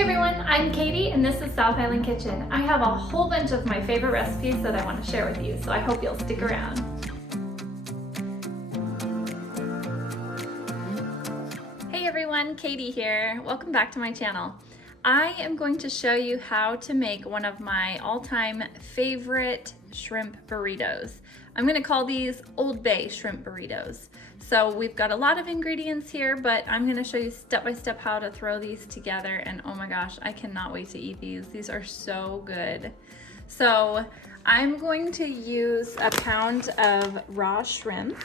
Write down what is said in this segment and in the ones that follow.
Hey everyone, I'm Katie and this is South Island Kitchen. I have a whole bunch of my favorite recipes that I want to share with you, so I hope you'll stick around. Hey everyone, Katie here. Welcome back to my channel. I am going to show you how to make one of my all-time favorite shrimp burritos. I'm going to call these Old Bay shrimp burritos. So we've got a lot of ingredients here, but I'm going to show you step by step how to throw these together, and oh my gosh, I cannot wait to eat these. These are so good. So I'm going to use a pound of raw shrimp,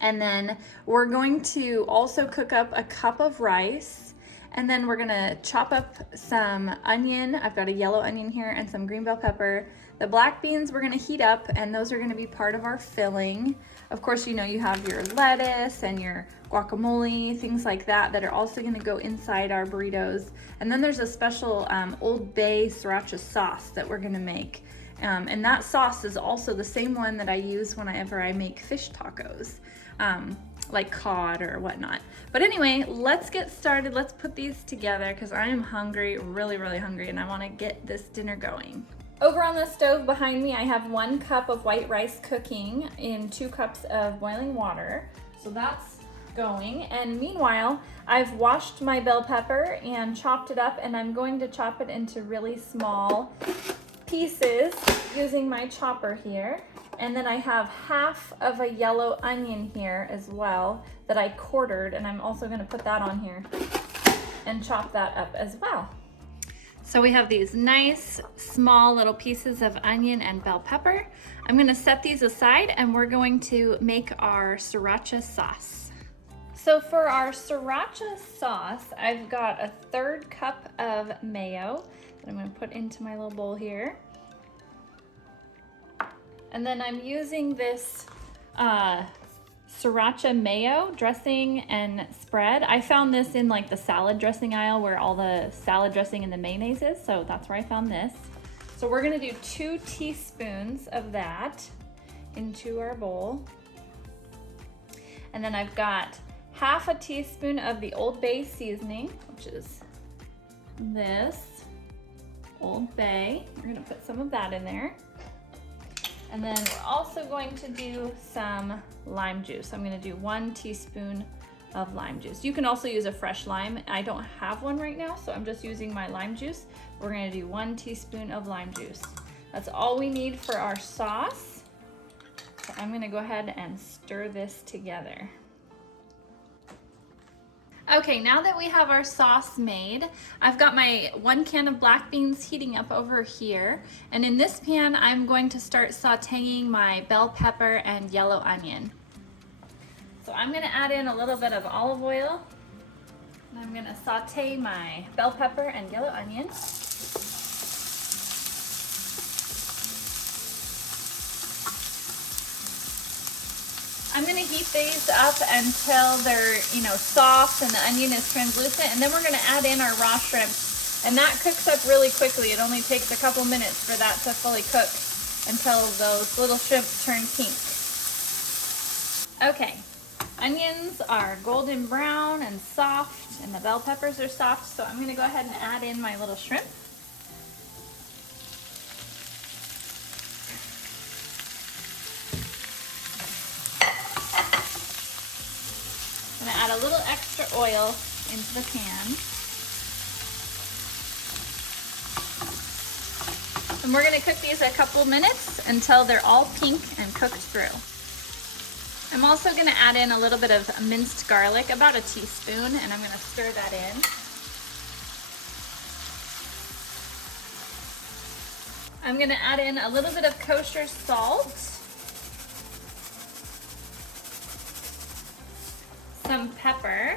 and then we're going to also cook up a cup of rice, and then we're gonna chop up some onion. I've got a yellow onion here and some green bell pepper. The black beans we're gonna heat up, and those are gonna be part of our filling. Of course, you know, you have your lettuce and your guacamole, things like that, that are also gonna go inside our burritos. And then there's a special Old Bay Sriracha Sauce that we're gonna make. And that sauce is also the same one that I use whenever I make fish tacos, like cod or whatnot. But anyway, let's get started. Let's put these together because I am hungry, really, really hungry, and I want to get this dinner going. Over on the stove behind me, I have 1 cup of white rice cooking in 2 cups of boiling water. So that's going. And meanwhile, I've washed my bell pepper and chopped it up, and I'm going to chop it into really small pieces using my chopper here. And then I have half of a yellow onion here as well that I quartered, and I'm also going to put that on here and chop that up as well. So we have these nice small little pieces of onion and bell pepper. I'm going to set these aside, and we're going to make our Sriracha sauce. So for our Sriracha sauce, I've got a 1/3 cup of mayo that I'm going to put into my little bowl here. And then I'm using this Sriracha mayo dressing and spread. I found this in like the salad dressing aisle where all the salad dressing and the mayonnaise is, so that's where I found this. So we're gonna do 2 teaspoons of that into our bowl. And then I've got half a teaspoon of the Old Bay seasoning, which is this Old Bay. We're gonna put some of that in there. And then we're also going to do some lime juice. I'm gonna do 1 teaspoon of lime juice. You can also use a fresh lime. I don't have one right now, so I'm just using my lime juice. We're gonna do 1 teaspoon of lime juice. That's all we need for our sauce. So I'm gonna go ahead and stir this together. Okay, now that we have our sauce made, I've got my 1 can of black beans heating up over here. And in this pan, I'm going to start sauteing my bell pepper and yellow onion. So I'm gonna add in a little bit of olive oil. And I'm gonna saute my bell pepper and yellow onion. I'm gonna heat these up until they're, soft and the onion is translucent, and then we're gonna add in our raw shrimp, and that cooks up really quickly. It only takes a couple minutes for that to fully cook until those little shrimp turn pink. Okay, onions are golden brown and soft, and the bell peppers are soft, so I'm gonna go ahead and add in my little shrimp. Add a little extra oil into the pan. And we're gonna cook these a couple minutes until they're all pink and cooked through. I'm also gonna add in a little bit of minced garlic, about a teaspoon, and I'm gonna stir that in. I'm gonna add in a little bit of kosher salt, some pepper,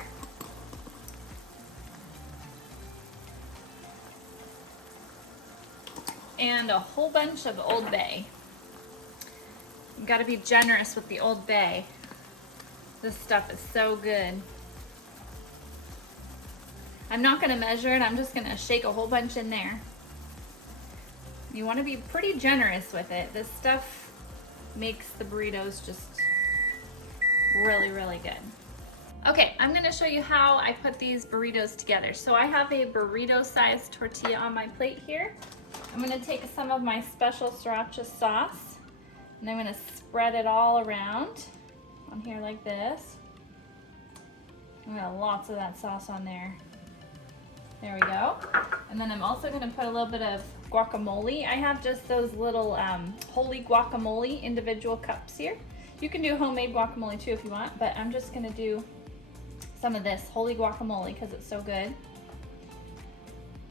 and a whole bunch of Old Bay. You've got to be generous with the Old Bay. This stuff is so good. I'm not going to measure it, I'm just going to shake a whole bunch in there. You want to be pretty generous with it. This stuff makes the burritos just really, really good. Okay, I'm gonna show you how I put these burritos together. So I have a burrito sized tortilla on my plate here. I'm gonna take some of my special Sriracha sauce and I'm gonna spread it all around on here like this. I'm gonna have lots of that sauce on there. There we go. And then I'm also gonna put a little bit of guacamole. I have just those little Holy Guacamole individual cups here. You can do homemade guacamole too if you want, but I'm just gonna do some of this Holy Guacamole because it's so good.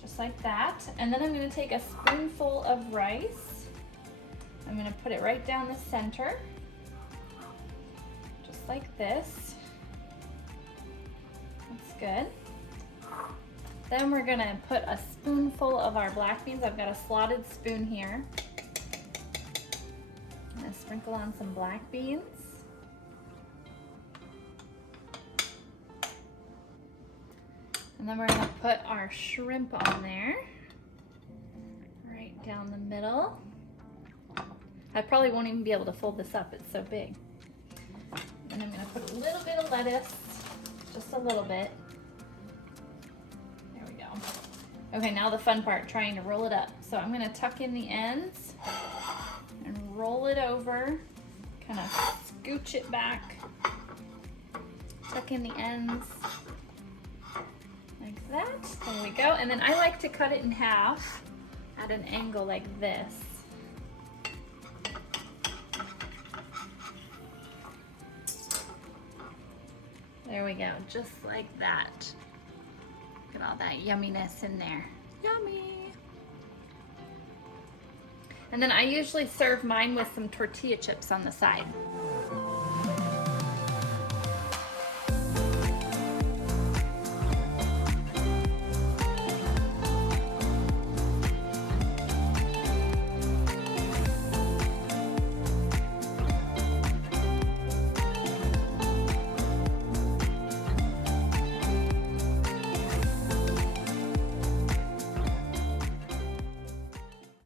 Just like that. And then I'm gonna take a spoonful of rice. I'm gonna put it right down the center. Just like this. That's good. Then we're gonna put a spoonful of our black beans. I've got a slotted spoon here. I'm gonna sprinkle on some black beans. And then we're gonna put our shrimp on there, right down the middle. I probably won't even be able to fold this up, it's so big. And I'm gonna put a little bit of lettuce, just a little bit. There we go. Okay, now the fun part, trying to roll it up. So I'm gonna tuck in the ends and roll it over, kind of scooch it back, tuck in the ends, like that. There we go. And then I like to cut it in half at an angle like this. There we go, just like that. Look at all that yumminess in there. Yummy! And then I usually serve mine with some tortilla chips on the side.